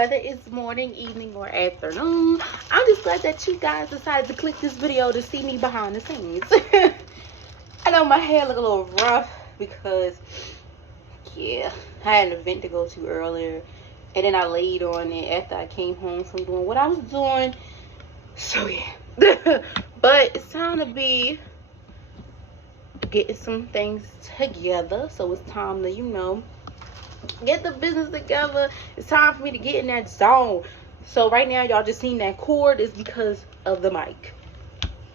whether it's morning, evening, or afternoon. I'm just glad that you guys decided to click this video to see me behind the scenes. I know my hair look a little rough because, yeah, I had an event to go to earlier. And then I laid on it after I came home from doing what I was doing. So, yeah. But it's time to be getting some things together. So it's time to, get the business together. It's time for me to get in that zone. So right now, y'all just seen that cord is because of the mic.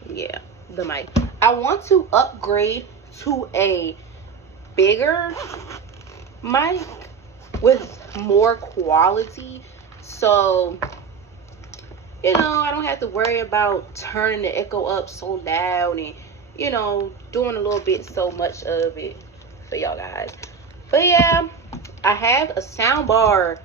Yeah, the mic. I want to upgrade to a bigger mic with more quality. So, I don't have to worry about turning the echo up so loud and, doing a little bit so much of it for y'all guys. But yeah, I have a sound bar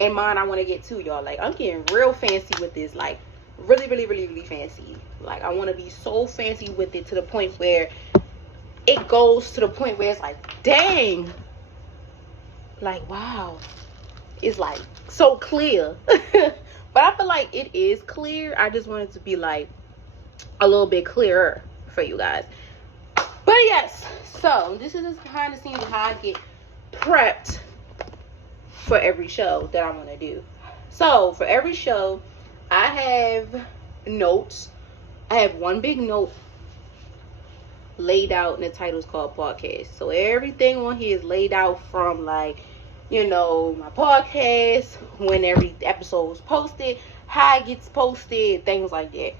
in mind I want to get to, y'all. Like, I'm getting real fancy with this. Like, really, really, really, really fancy. Like, I want to be so fancy with it to the point where it goes to the point where it's like, dang. Like, wow. It's like so clear. But I feel like it is clear. I just want it to be like a little bit clearer for you guys. But yes, so this is behind the scenes of how I get prepped for every show that I want to do. So for every show, I have notes. I have one big note laid out, and the title is called podcast. So everything on here is laid out from like, my podcast, when every episode is posted, how it gets posted, things like that.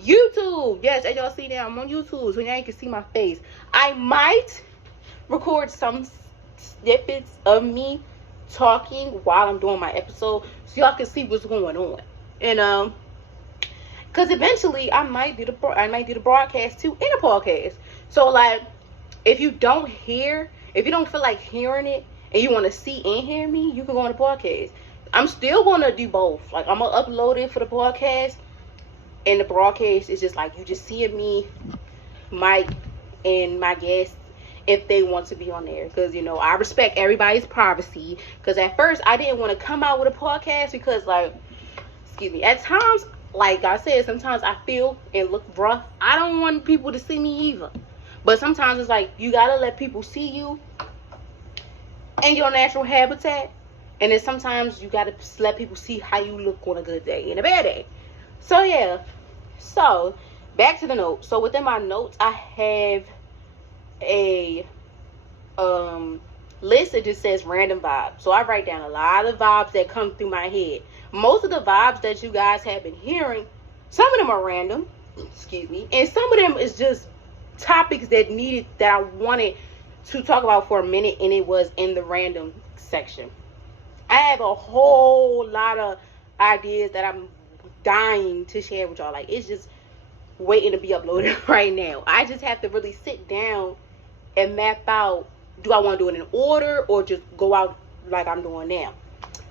YouTube, yes, as y'all see now, I'm on YouTube, so now you can see my face. I might record some snippets of me talking while I'm doing my episode, so y'all can see what's going on. And because eventually I might do the broadcast too in a podcast. So like, if you don't feel like hearing it and you want to see and hear me, you can go on the podcast. I'm still gonna do both. Like, I'm gonna upload it for the podcast, and the broadcast is just like you just seeing me, Mike, and my guests if they want to be on there. Because I respect everybody's privacy. Because at first I didn't want to come out with a podcast because, like, at times, like I said, sometimes I feel and look rough. I don't want people to see me either. But sometimes it's like you gotta let people see you in your natural habitat. And then sometimes you gotta let people see how you look on a good day and a bad day. So yeah. So back to the notes. So within my notes, I have a list that just says random vibes. So I write down a lot of vibes that come through my head. Most of the vibes that you guys have been hearing, some of them are random, and some of them is just topics that I wanted to talk about for a minute, and it was in the random section. I have a whole lot of ideas that I'm dying to share with y'all. Like, it's just waiting to be uploaded right now. I just have to really sit down and map out, do I want to do it in order or just go out like I'm doing now?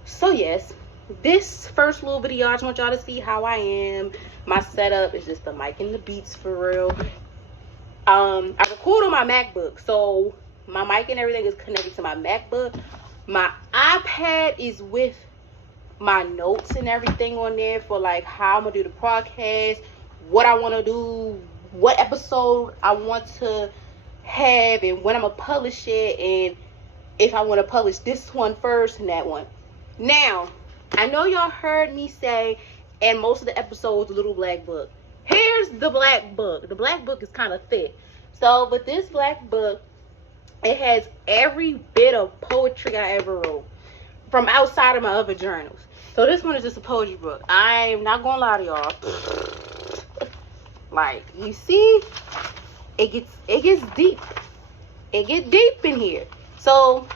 So yes, this first little video, I just want y'all to see how I am. My setup is just the mic and the beats for real. I record on my MacBook, so my mic and everything is connected to my MacBook. My iPad is with my notes and everything on there for like how I'm gonna do the podcast, what I want to do, what episode I want to have, and when I'm gonna publish it, and if I want to publish this one first and that one. Now, I know y'all heard me say in most of the episodes, a little black book. Here's the black book. The black book is kind of thick. So with this black book, it has every bit of poetry I ever wrote from outside of my other journals. So this one is just a poetry book. I'm not gonna lie to y'all. Like, you see, it gets deep. It gets deep in here. So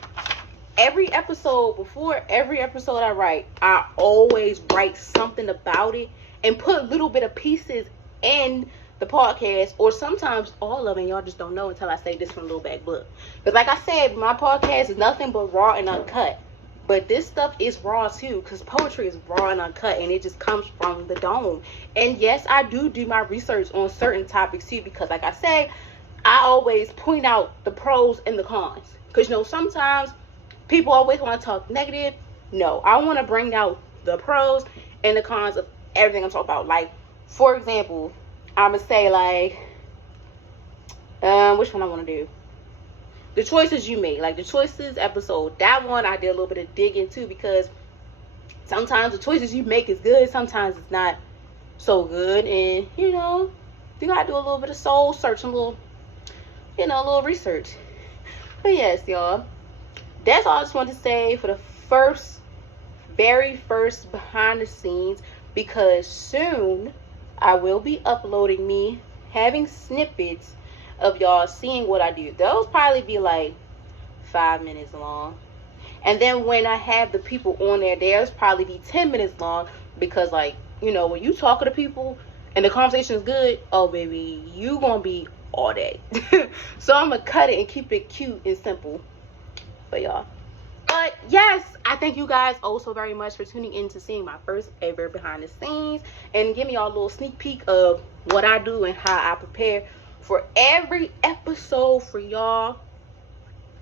before every episode I write, I always write something about it and put a little bit of pieces in the podcast, or sometimes all of it, y'all just don't know until I say this from a little back book. But like I said, my podcast is nothing but raw and uncut. But this stuff is raw too, because poetry is raw and uncut, and it just comes from the dome. And yes, I do my research on certain topics too, because like I say, I always point out the pros and the cons. Because sometimes people always want to talk negative. No, I want to bring out the pros and the cons of everything I'm talking about. Like, for example, I'm gonna say like, which one I want to do? The choices you make, like the choices episode. That one I did a little bit of digging too, because sometimes the choices you make is good, sometimes it's not so good, and you know, you gotta do a little bit of soul searching, a little, you know, a little research. But yes, y'all, that's all I just wanted to say for the very first behind the scenes, because soon I will be uploading me having snippets of y'all seeing what I do. Those probably be like 5 minutes long, and then when I have the people on there, theirs probably be 10 minutes long, because like, you know, when you talking to people and the conversation is good, oh baby, you gonna be all day. So I'm gonna cut it and keep it cute and simple for y'all. But yes, I thank you guys oh so very much for tuning in to seeing my first ever behind the scenes, and give me y'all a little sneak peek of what I do and how I prepare for every episode for y'all.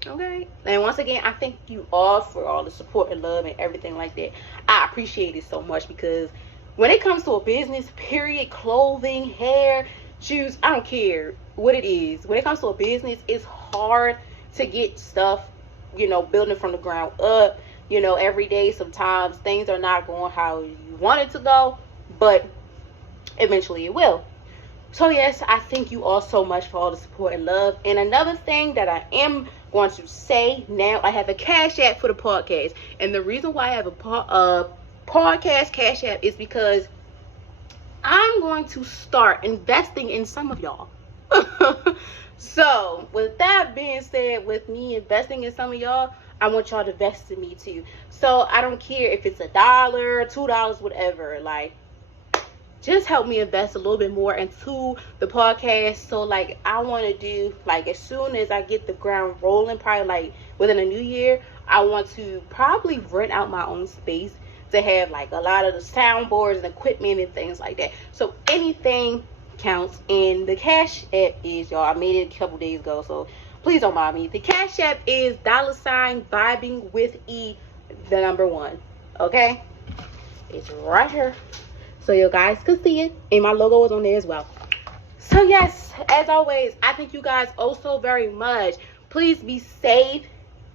Okay, and once again, I thank you all for all the support and love and everything like that. I appreciate it so much, because when it comes to a business, period, clothing, hair, shoes, I don't care what it is. When it comes to a business, it's hard to get stuff, you know, building from the ground up. You know, every day sometimes things are not going how you want it to go, but eventually it will. So yes, I thank you all so much for all the support and love. And another thing that I am going to say now, I have a Cash App for the podcast, and the reason why I have a podcast Cash App is because I'm going to start investing in some of y'all. So with that being said, with me investing in some of y'all, I want y'all to invest in me too. So I don't care if it's $1, $2, whatever. Like, just help me invest a little bit more into the podcast. So like, I want to do, like, as soon as I get the ground rolling, probably like within a new year, I want to probably rent out my own space to have like a lot of the soundboards and equipment and things like that. So anything counts. And the Cash App is, y'all, I made it a couple days ago, so please don't mind me. The Cash App is $vibing with E, the number 1. Okay, it's right here, so you guys can see it, and my logo is on there as well. So yes, as always, I thank you guys oh so very much. Please be safe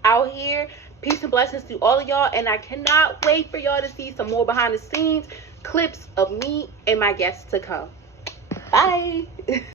out here. Peace and blessings to all of y'all, and I cannot wait for y'all to see some more behind the scenes clips of me and my guests to come. Bye.